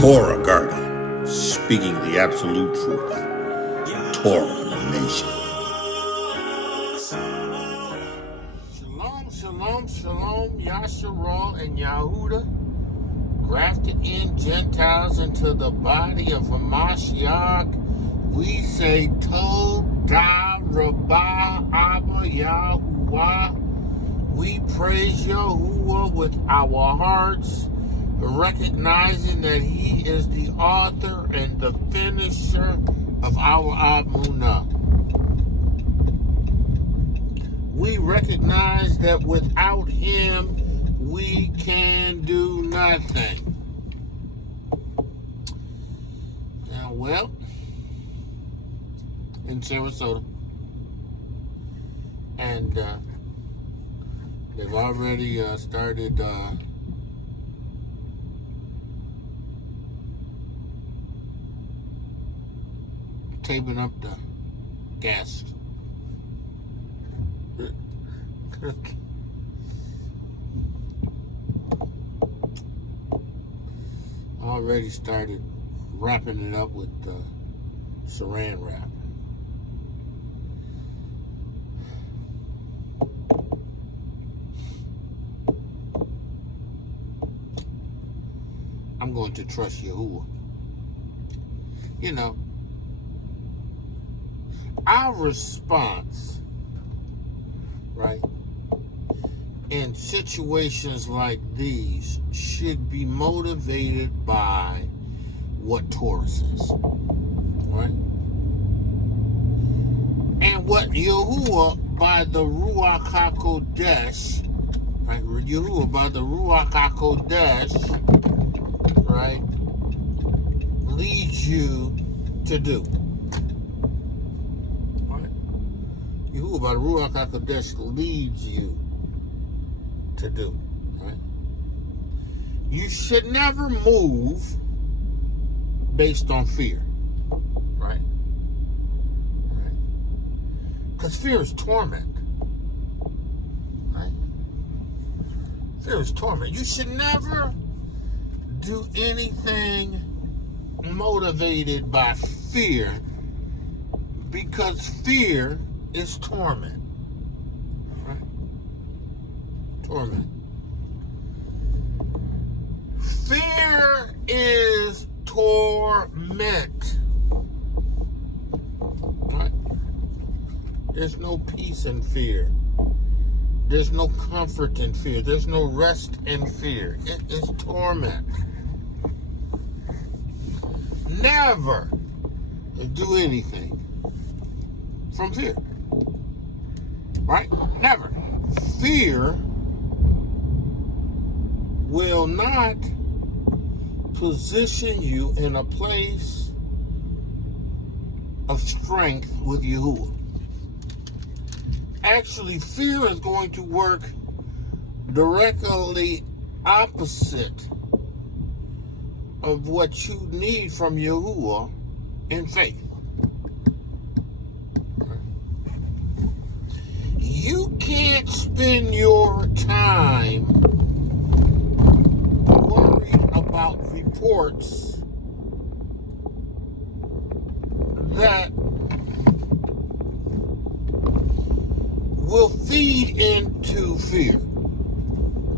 Torah guardian, speaking the absolute truth. Torah nation. Shalom, shalom, shalom, Yahusha and Yahusha, grafted in Gentiles into the body of Hamashiach. We say Todah Rabah Abba Yahuwah. We praise Yahuwah with our hearts, recognizing that He is the author and the finisher of our Amunah. We recognize that without Him, we can do nothing. Now, well, in Sarasota, and they've already started taping up the gas. Already started wrapping it up with saran wrap. I'm going to trust Yahuwah. You know, our response, right, in situations like these should be motivated by what Torah says, right? And what Yahuwah by the Ruach HaKodesh, right? Yahuwah by the Ruach HaKodesh, right, leads you to do. Right? Yahuwah by the Ruach HaKodesh leads you to do. Right? You should never move based on fear. Right? Right? Because fear is torment. Right? Fear is torment. You should never do anything motivated by fear, because fear is torment. Right? Torment. Fear is torment. Right? There's no peace in fear. There's no comfort in fear. There's no rest in fear. It is torment. Never do anything from fear. Right? Never. Fear will not position you in a place of strength with Yahuwah. Actually, fear is going to work directly opposite of what you need from Yahuwah in faith. You can't spend your time worried about reports that will feed into fear.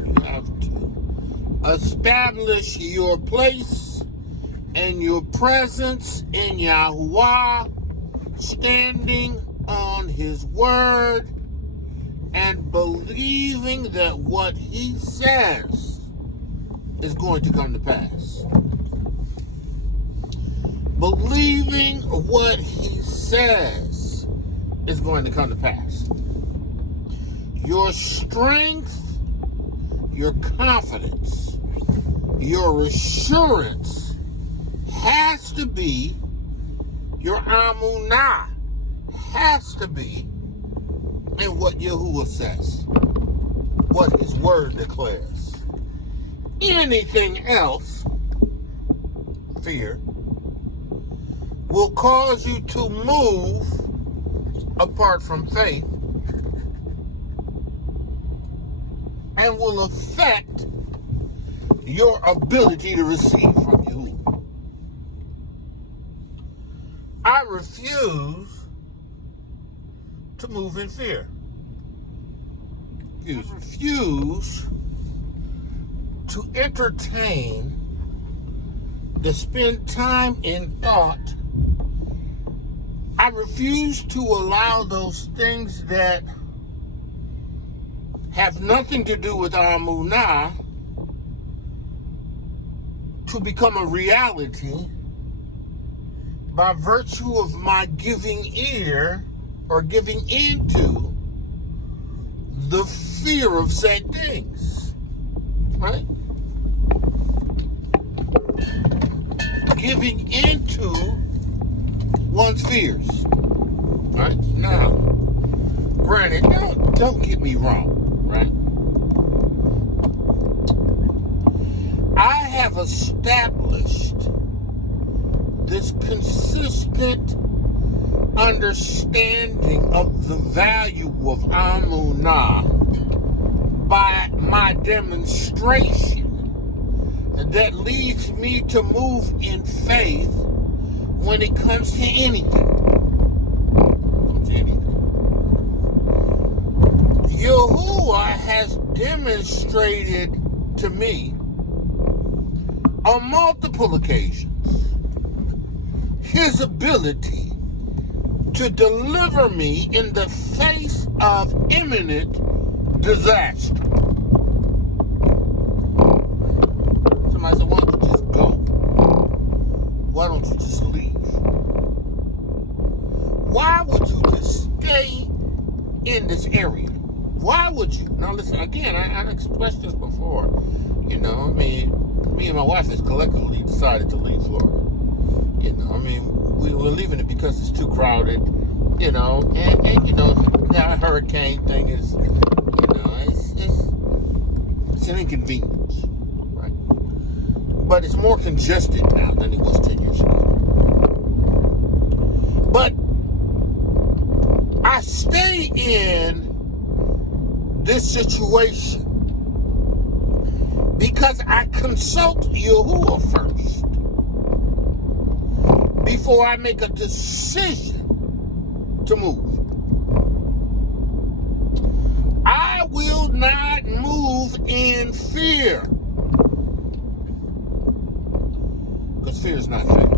You have to establish your place and your presence in Yahuwah, standing on His word and believing that what He says is going to come to pass. Believing what He says is going to come to pass. Your strength, your confidence, your assurance has to be, your amunah has to be in what Yahuwah says, what His word declares. Anything else, fear, will cause you to move apart from faith and will affect your ability to receive from Yahuwah. I refuse to move in fear. I refuse to entertain, to spend time in thought. I refuse to allow those things that have nothing to do with Amein I to become a reality by virtue of my giving ear or giving into the fear of said things, right? Giving into one's fears, right? Now, granted, don't get me wrong, right? I have established this consistent understanding of the value of Amein I by my demonstration that leads me to move in faith when it comes to anything. Yahuwah has demonstrated to me on multiple occasions his ability to deliver me in the face of imminent disaster. Somebody said, why don't you just go? Why don't you just leave? Why would you just stay in this area? Why would you? Now listen, again, I expressed this before. You know, I mean, me and my wife has collectively decided to leave Florida. You know, I mean, we're leaving it because it's too crowded, you know, and you know, that hurricane thing is, you know, it's an inconvenience, right? But it's more congested now than it was 10 years ago. But I stay in this situation because I consult Yahuwah first before I make a decision to move. I will not move in fear, because fear is not faith.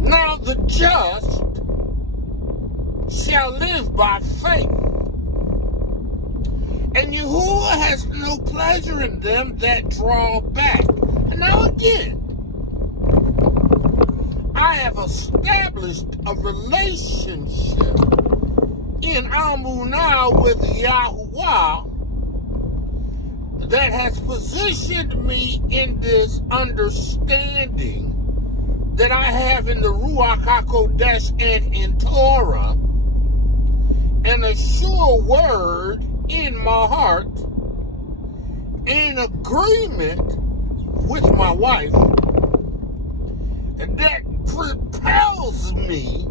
Now the just shall live by faith, and Yahuwah has no pleasure in them that draw back. And now again, I have established a relationship in Amein I with Yahuwah that has positioned me in this understanding that I have in the Ruach HaKodesh and in Torah, and a sure word in my heart, in agreement with my wife, that propels me,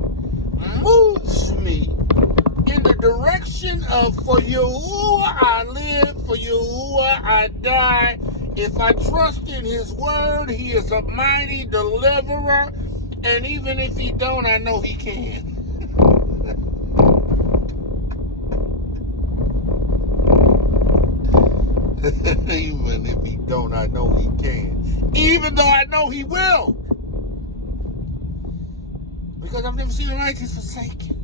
moves me in the direction of, for Yahuwah I live, for Yahuwah I die. If I trust in his word, he is a mighty deliverer, and even if he don't, I know he can. Even if he don't, I know he can. Even though I know he will. Because I've never seen the righteous forsaken.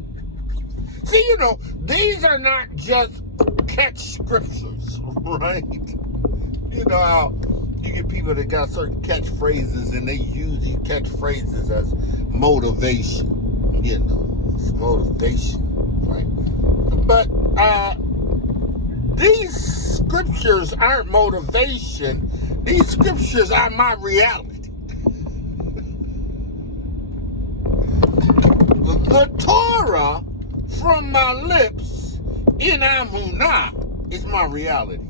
See, you know, these are not just catch scriptures, right? You know how you get people that got certain catchphrases and they use these catchphrases as motivation. You know, it's motivation, right? But these scriptures aren't motivation. These scriptures are my reality. The Torah from my lips in Amein I is my reality.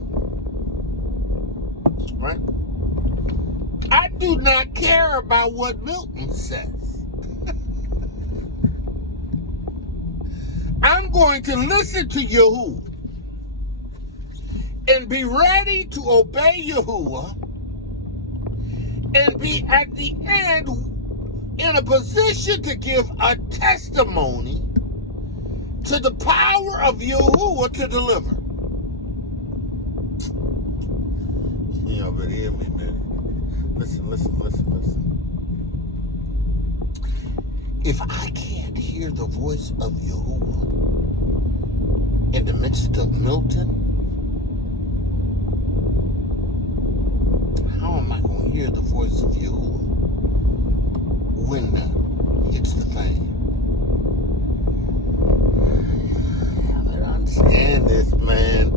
Right? I do not care about what Milton says. I'm going to listen to Yahuwah. and be ready to obey Yahuwah and be at the end in a position to give a testimony to the power of Yahuwah to deliver. You already hear me, man. Listen. If I can't hear the voice of Yahuwah in the midst of Milton, how am I going to hear the voice of Yahuwah when it's the fan? I better understand this, man.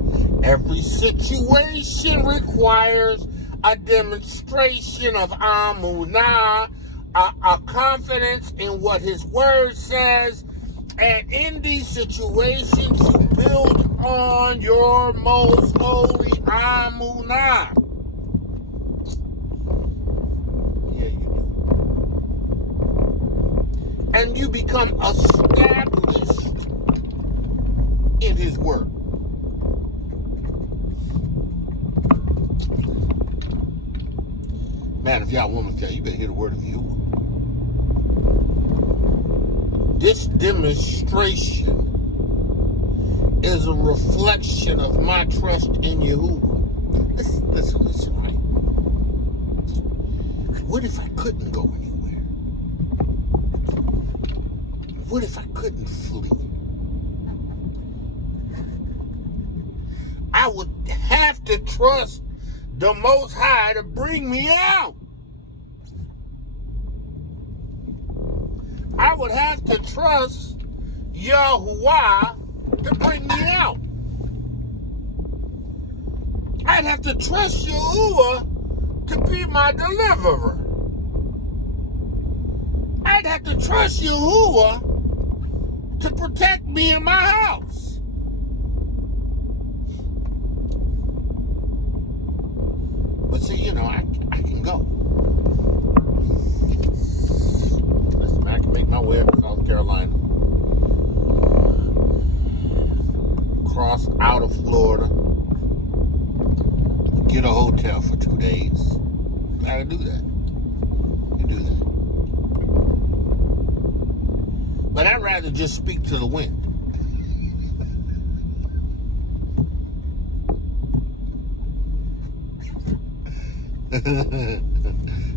Every situation requires a demonstration of Amein I, a confidence in what his word says, and in these situations you build on your most holy Amein I. Yeah, you do. And you become established in his word. Man, if y'all want to tell you better hear the word of Yahuwah. This demonstration is a reflection of my trust in Yahuwah. Listen, right? What if I couldn't go anywhere? What if I couldn't flee? I would have to trust the Most High to bring me out. I would have to trust Yahuwah to bring me out. I'd have to trust Yahuwah to be my deliverer. I'd have to trust Yahuwah to protect me in my house. But see, I can go. Listen, I can make my way up to South Carolina. Cross out of Florida. Get a hotel for 2 days. Gotta do that. You do that. But I'd rather just speak to the wind.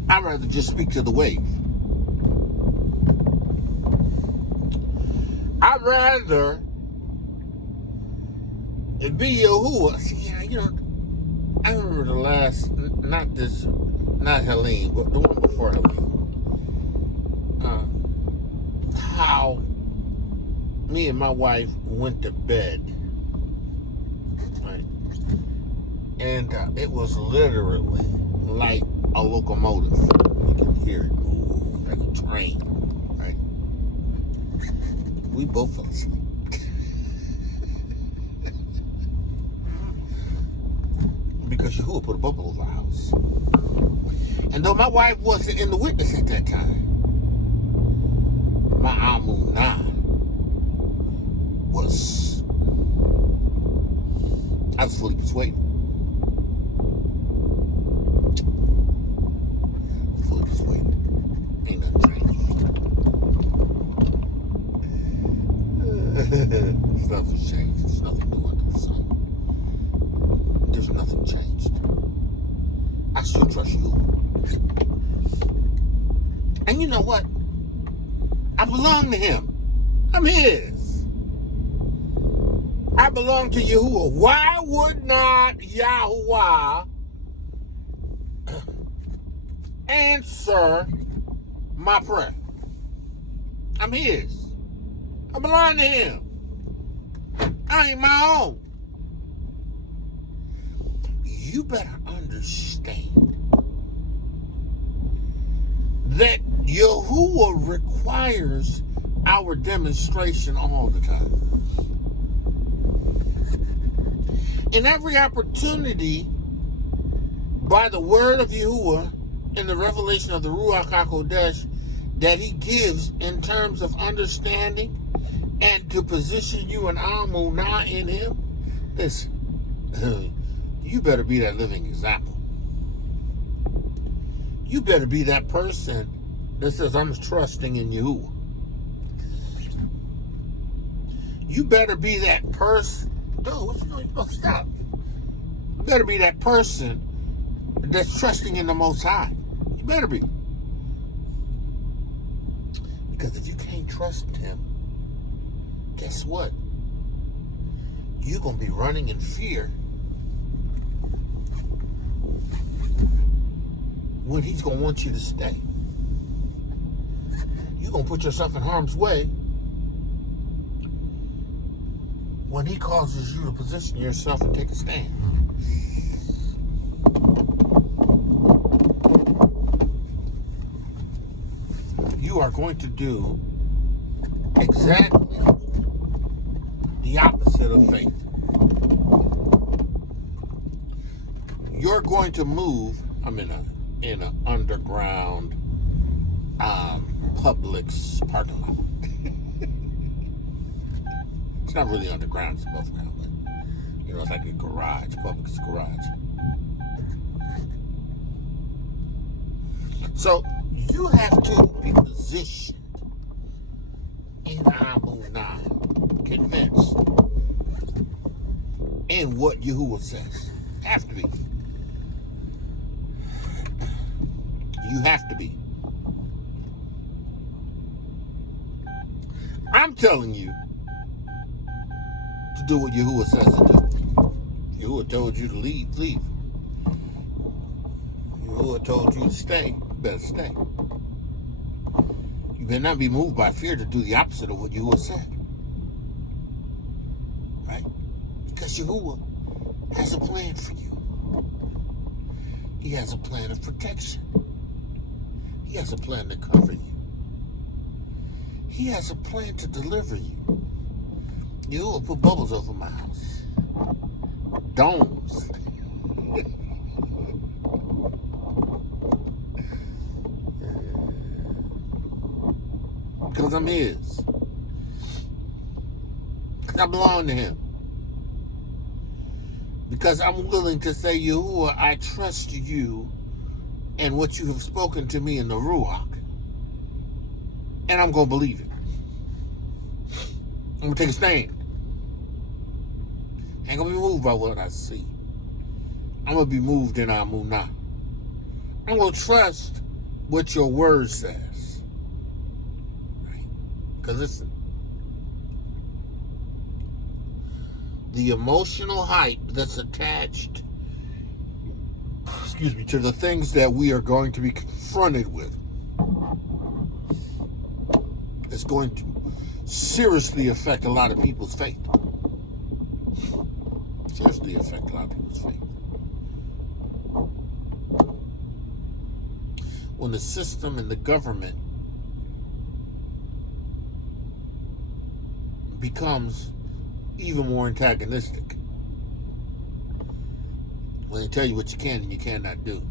I'd rather just speak to the wave. I'd rather it be Yahuwah. See, I remember the last, not Helene, but the one before Helene. How me and my wife went to bed. Right? And it was literally like a locomotive. You can hear it move like a train, right? We both fell asleep. Because Yahuwah put a bubble over our house. And though my wife wasn't in the witness at that time, my Amein I was fully persuaded. Fully persuaded. Ain't nothing changed. Nothing's changed. There's nothing new under the sun. There's nothing changed. I still trust you. And you know what? I belong to him. I'm his. I belong to Yahuwah. Why would not Yahuwah answer my prayer? I'm his. I belong to him. I ain't my own. You better understand that Yahuwah requires our demonstration all the time. In every opportunity, by the word of Yahuwah and the revelation of the Ruach HaKodesh that he gives in terms of understanding and to position you an Amein I in him, listen, you better be that living example. You better be that person that says, I'm trusting in Yahuwah. You better be that person. Dude, what you doing? You're supposed to stop. You better be that person that's trusting in the Most High. You better be. Because if you can't trust Him, guess what? You're going to be running in fear when He's going to want you to stay. You're going to put yourself in harm's way when He causes you to position yourself and take a stand. You are going to do exactly the opposite of faith. You're going to move. I'm in an underground Publix parking lot. It's not really underground, it's above ground, but it's like a garage, Publix garage. So you have to be positioned in Amein I, convinced in what Yahuwah says. Have to be. You have to be. I'm telling you to do what Yahuwah says to do. Yahuwah told you to leave. Yahuwah told you to stay. You better stay. You better not be moved by fear to do the opposite of what Yahuwah said. Right? Because Yahuwah has a plan for you. He has a plan of protection. He has a plan to cover you. He has a plan to deliver you. Yahuwah put bubbles over my house. Domes. Because I'm His. Because I belong to Him. Because I'm willing to say, Yahuwah, I trust you and what you have spoken to me in the Ruach. And I'm going to believe it. I'm going to take a stand. I ain't going to be moved by what I see. I'm going to be moved in Amein I. I'm going to trust what your word says. Right? Because listen, the emotional hype that's attached, to the things that we are going to be confronted with is going to seriously affect a lot of people's faith. Seriously affect a lot of people's faith. When the system and the government becomes even more antagonistic, when they tell you what you can and you cannot do,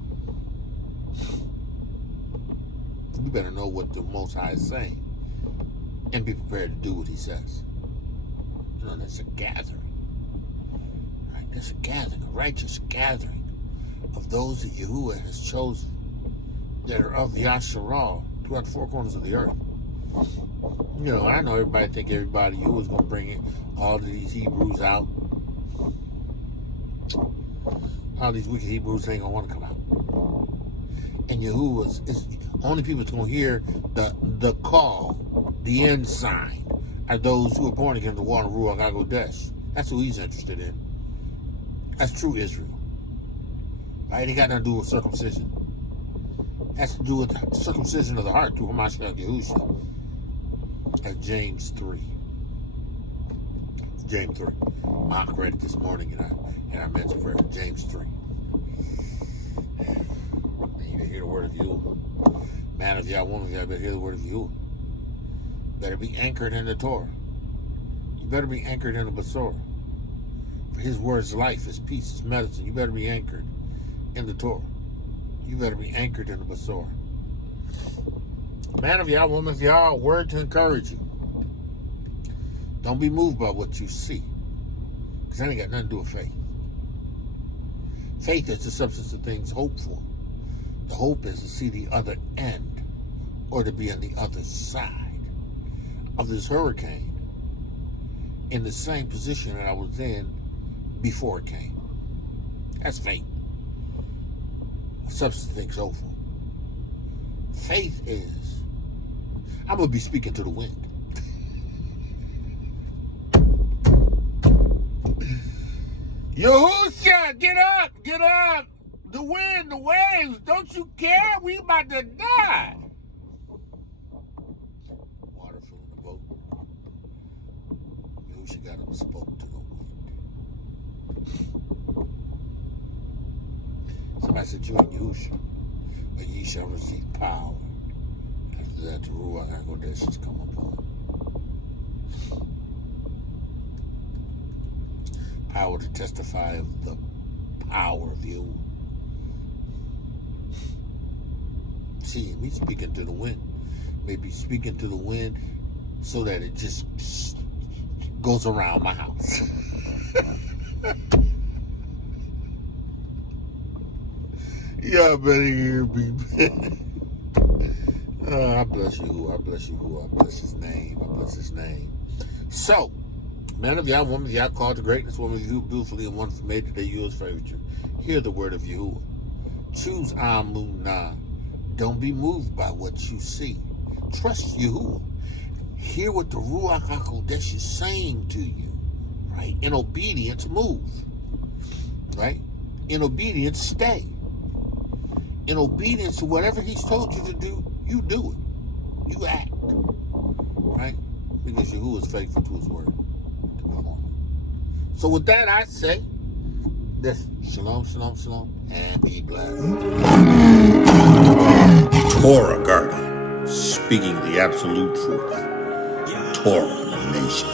you better know what the Most High is saying and be prepared to do what He says. There's a gathering. Right? There's a gathering, a righteous gathering of those that Yahuwah has chosen that are of Yahusha throughout the four corners of the earth. I know everybody think everybody Yahuwah is going to bring in all of these Hebrews out. All these wicked Hebrews ain't going to want to come out. And Yahuwah is only people that's going to hear the call, the end sign, are those who are born again, the water Ruach HaKodesh. That's who He's interested in. That's true Israel. Right? It got nothing to do with circumcision. It has to do with the circumcision of the heart through Hamashiach Yahusha. That's James 3. James 3. Mark read it this morning in our men's prayer. James 3. And you can hear the word of Yahuwah. Man of Yah, woman of Yah, better hear the word of Yahuwah. Better be anchored in the Torah. You better be anchored in the Basora. For His word is life, His peace, His medicine. You better be anchored in the Torah. You better be anchored in the Basora. Man of Yah, woman of Yah, a word to encourage you. Don't be moved by what you see. Because that ain't got nothing to do with faith. Faith is the substance of things hoped for. The hope is to see the other end, or to be on the other side of this hurricane in the same position that I was in before it came. That's faith. A substance of things hoped for. Faith is, I'm going to be speaking to the wind. Yahusha, get up, get up. The wind, the waves, don't you care? We about to die. Water filling the boat. Yahusha got up and spoke to the wind. Somebody said, you ain't Yahusha, but ye shall receive power. After that, the Ruach HaKodesh has come upon. Power to testify of the power of you. See, me speaking to the wind. Maybe speaking to the wind so that it just goes around my house. Y'all better hear me. I bless you. I bless you. I bless his name. I bless his name. So, men of Yah, women of Yah, called to greatness, women of you, beautifully and wonderfully made today, yours favorite. Hear the word of Yahuwah. Choose Amein I. Don't be moved by what you see. Trust Yahuwah. Hear what the Ruach HaKodesh is saying to you. Right? In obedience, move. Right? In obedience, stay. In obedience to whatever he's told you to do, you do it. You act. Right? Because Yahuwah is faithful to his word. So with that, I say this: shalom, shalom, shalom, and be blessed. Torah Garden, speaking the absolute truth. Torah Nation.